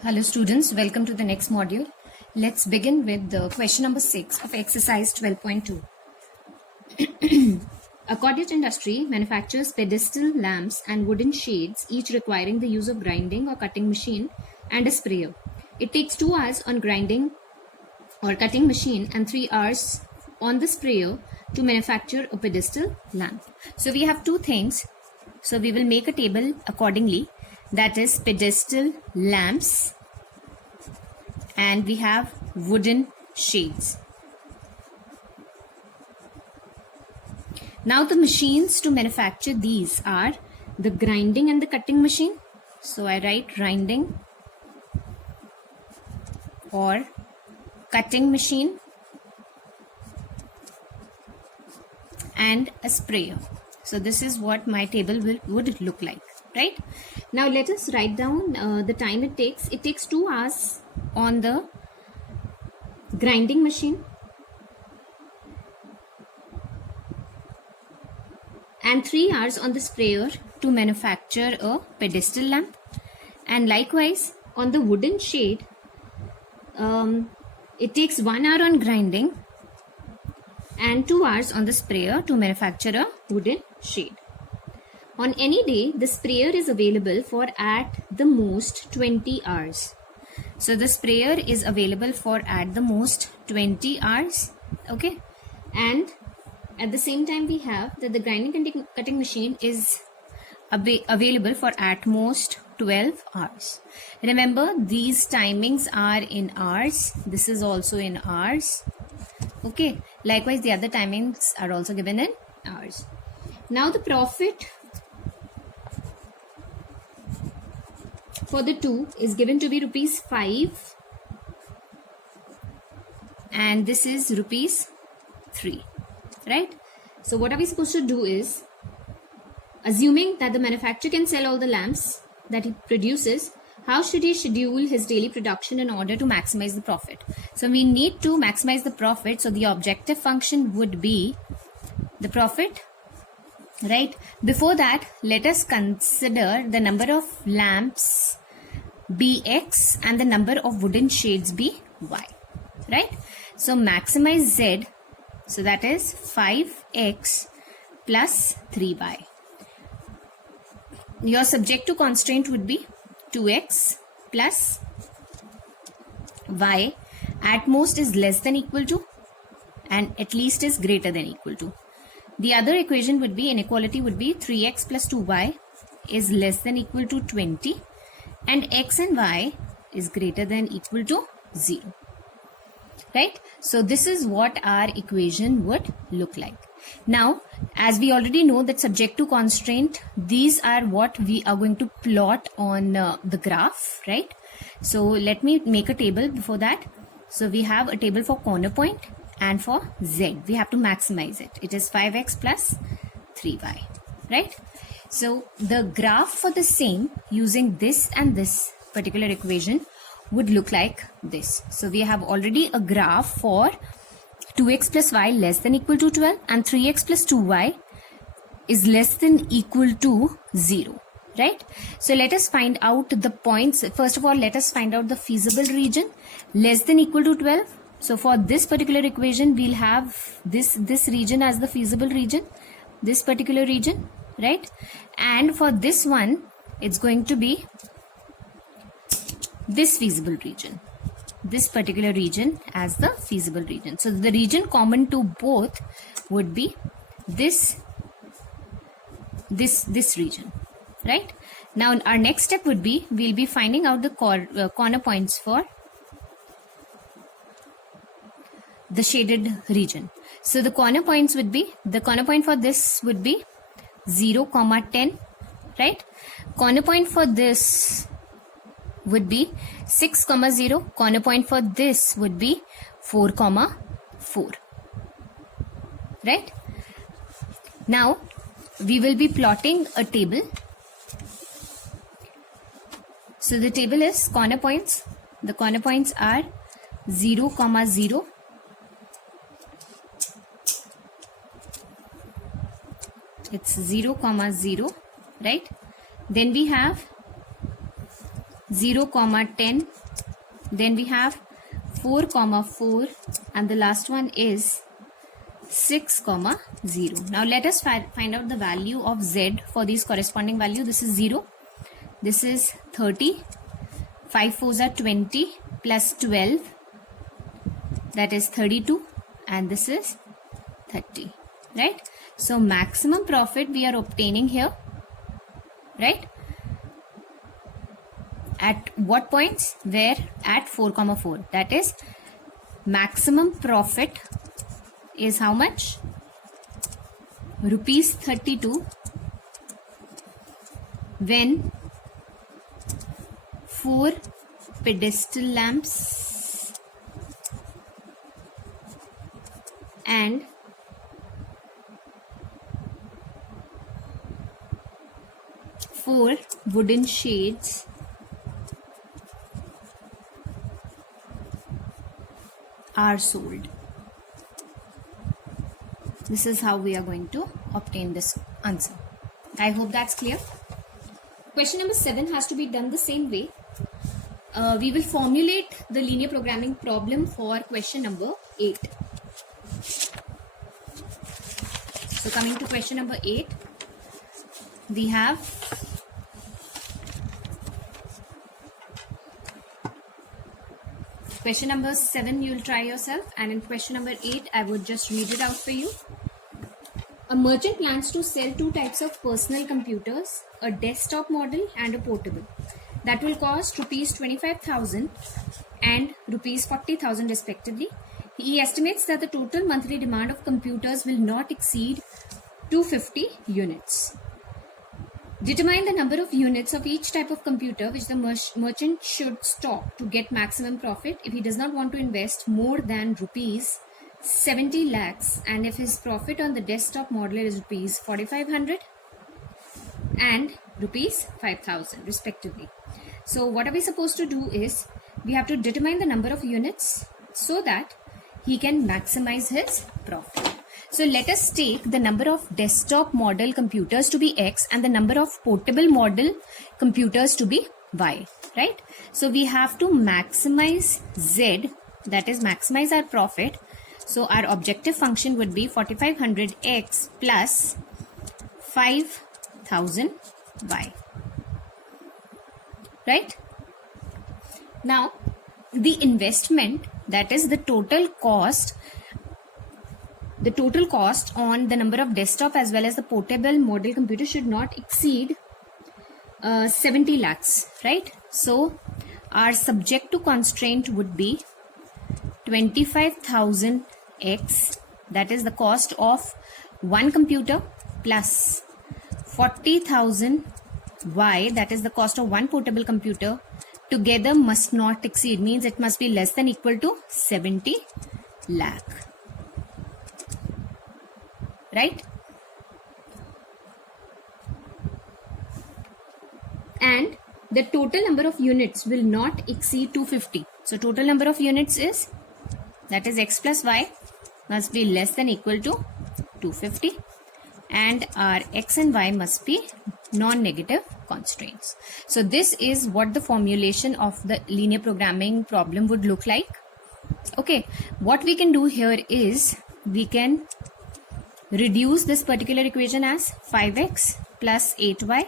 Hello students, welcome to the next module. Let's begin with the question number 6 of exercise 12.2. A cottage industry manufactures pedestal lamps and wooden shades, each requiring the use of grinding or cutting machine and a sprayer. It takes 2 hours on grinding or cutting machine and 3 hours on the sprayer to manufacture a pedestal lamp. So we have two things. So we will make a table accordingly. That is pedestal lamps and we have wooden shades. Now the machines to manufacture these are the grinding and the cutting machine. So I write grinding or cutting machine and a sprayer. So this is what my table would look like, right? Now let us write down the time it takes. It takes 2 hours on the grinding machine and 3 hours on the sprayer to manufacture a pedestal lamp, and likewise on the wooden shade it takes 1 hour on grinding and 2 hours on the sprayer to manufacture a wooden shade. On any day, the sprayer is available for at the most 20 hours. So the sprayer is available for at the most 20 hours. Okay. And at the same time, we have that the grinding and cutting machine is available for at most 12 hours. Remember, these timings are in hours. This is also in hours. Okay. Likewise, the other timings are also given in hours. Now the profit for the two is given to be rupees 5 and this is rupees 3, right? So what are we supposed to do is, assuming that the manufacturer can sell all the lamps that he produces, how should he schedule his daily production in order to maximize the profit? So we need to maximize the profit. So the objective function would be the profit, right? Before that, let us consider the number of lamps be X and the number of wooden shades be Y, right? So maximize Z, so that is 5X plus 3Y. Your subjective constraint would be 2X plus Y at most is less than equal to and at least is greater than equal to. The other equation would be, inequality would be 3x plus 2y is less than equal to 20 and x and y is greater than equal to 0, right? So this is what our equation would look like. Now, as we already know that subject to constraint, these are what we are going to plot on the graph, right? So let me make a table before that. So we have a table for corner point and for Z. We have to maximize it. It is 5x plus 3y, right? So the graph for the same using this and this particular equation would look like this. So we have already a graph for 2x plus y less than equal to 12 and 3x plus 2y is less than equal to 0, right? So let us find out the points. First of all, let us find out the feasible region less than equal to 12. So for this particular equation, we'll have this region as the feasible region, this particular region, right? And for this one, it's going to be this feasible region, this particular region as the feasible region. So the region common to both would be this region, right? Now our next step would be, we'll be finding out the corner points for the shaded region. So the corner points would be, the corner point for this would be 0, 10, right? Corner point for this would be 6, 0. Corner point for this would be 4, 4, right? Now we will be plotting a table. So the table is corner points. The corner points are 0, 0. It's 0, 0, right? Then we have 0, 10. Then we have 4, 4, and the last one is 6, 0. Now let us find out the value of z for these corresponding value. This is 0. This is 30. 5 4s are 20 plus 12. That is 32. And this is 30. Right? So maximum profit we are obtaining here. Right? At what points? Where? At 4, 4. That is maximum profit is how much? Rupees 32 when 4 pedestal lamps and 4 wooden shades are sold. This is how we are going to obtain this answer. I hope that's clear. Question number 7 has to be done the same way. We will formulate the linear programming problem for question number 8. So coming to question number 8, we have question number 7 you will try yourself, and in question number 8 I would just read it out for you. A merchant plans to sell 2 types of personal computers, a desktop model and a portable, that will cost rupees 25,000 and rupees 40,000 respectively. He estimates that the total monthly demand of computers will not exceed 250 units. Determine the number of units of each type of computer which the merchant should stock to get maximum profit if he does not want to invest more than rupees 70 lakhs, and if his profit on the desktop model is rupees 4,500 and rupees 5,000 respectively. So what are we supposed to do is we have to determine the number of units so that he can maximize his profit. So let us take the number of desktop model computers to be X and the number of portable model computers to be Y, right? So we have to maximize Z, that is maximize our profit. So our objective function would be 4,500X plus 5,000Y, right? Now the investment, that is the total cost on the number of desktop as well as the portable model computer should not exceed 70 lakhs, right? So our subject to constraint would be 25,000X, that is the cost of one computer, plus 40,000Y, that is the cost of one portable computer, together must not exceed, means it must be less than equal to 70 lakh. Right? And the total number of units will not exceed 250. So total number of units is, that is X plus Y, must be less than equal to 250, and our X and Y must be non-negative constraints. So this is what the formulation of the linear programming problem would look like. Okay, what we can do here is we can reduce this particular equation as 5x plus 8y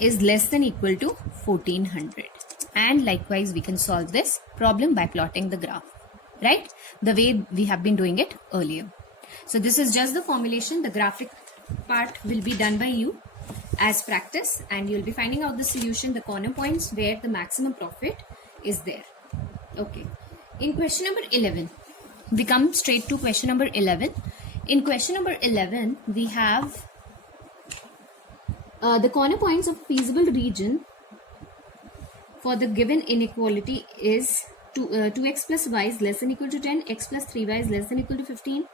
is less than equal to 1400, and likewise we can solve this problem by plotting the graph, right, the way we have been doing it earlier. So this is just the formulation. The graphic part will be done by you as practice, and you'll be finding out the solution, the corner points where the maximum profit is there. Okay, in question number 11, we come straight to question number 11. In question number 11, we have the corner points of feasible region for the given inequality is 2x plus y is less than equal to 10, x plus 3y is less than equal to 15,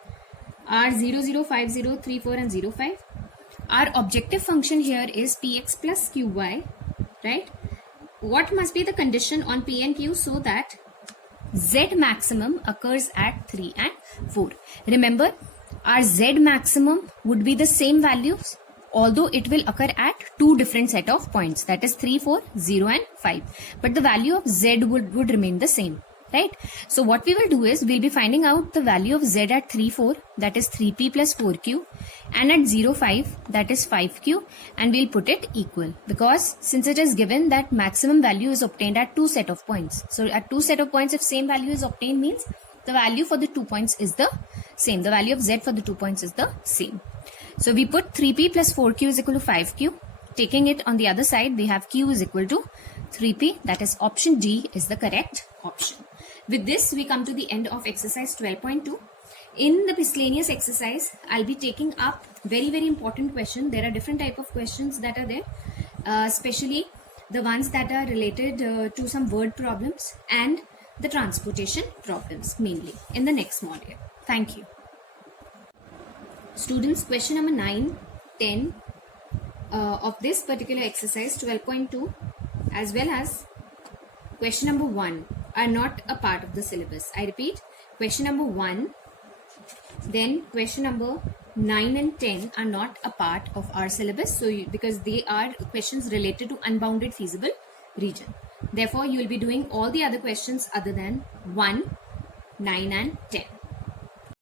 are 0, 0, 5, 0, 3, 4 and 0, 5. Our objective function here is px plus qy, right? What must be the condition on p and q so that z maximum occurs at 3 and 4? Remember, our z maximum would be the same values, although it will occur at two different set of points, that is 3, 4, 0 and 5. But the value of z would remain the same, right? So what we will do is we'll be finding out the value of z at 3, 4, that is 3p plus 4q, and at 0, 5, that is 5q, and we'll put it equal, because since it is given that maximum value is obtained at two set of points. So at two set of points, if same value is obtained, means the value for the 2 points is the same. The value of z for the 2 points is the same. So we put 3p plus 4q is equal to 5q. Taking it on the other side, we have q is equal to 3p. That is option D is the correct option. With this, we come to the end of exercise 12.2. In the miscellaneous exercise, I'll be taking up very, very important question. There are different type of questions that are there, especially the ones that are related to some word problems and the transportation problems mainly in the next module. Thank you. Students, question number 9, 10 of this particular exercise 12.2 as well as question number 1 are not a part of the syllabus. I repeat, question number 1, then question number 9 and 10 are not a part of our syllabus, so because they are questions related to unbounded feasible region. Therefore, you will be doing all the other questions other than 1, 9 and 10.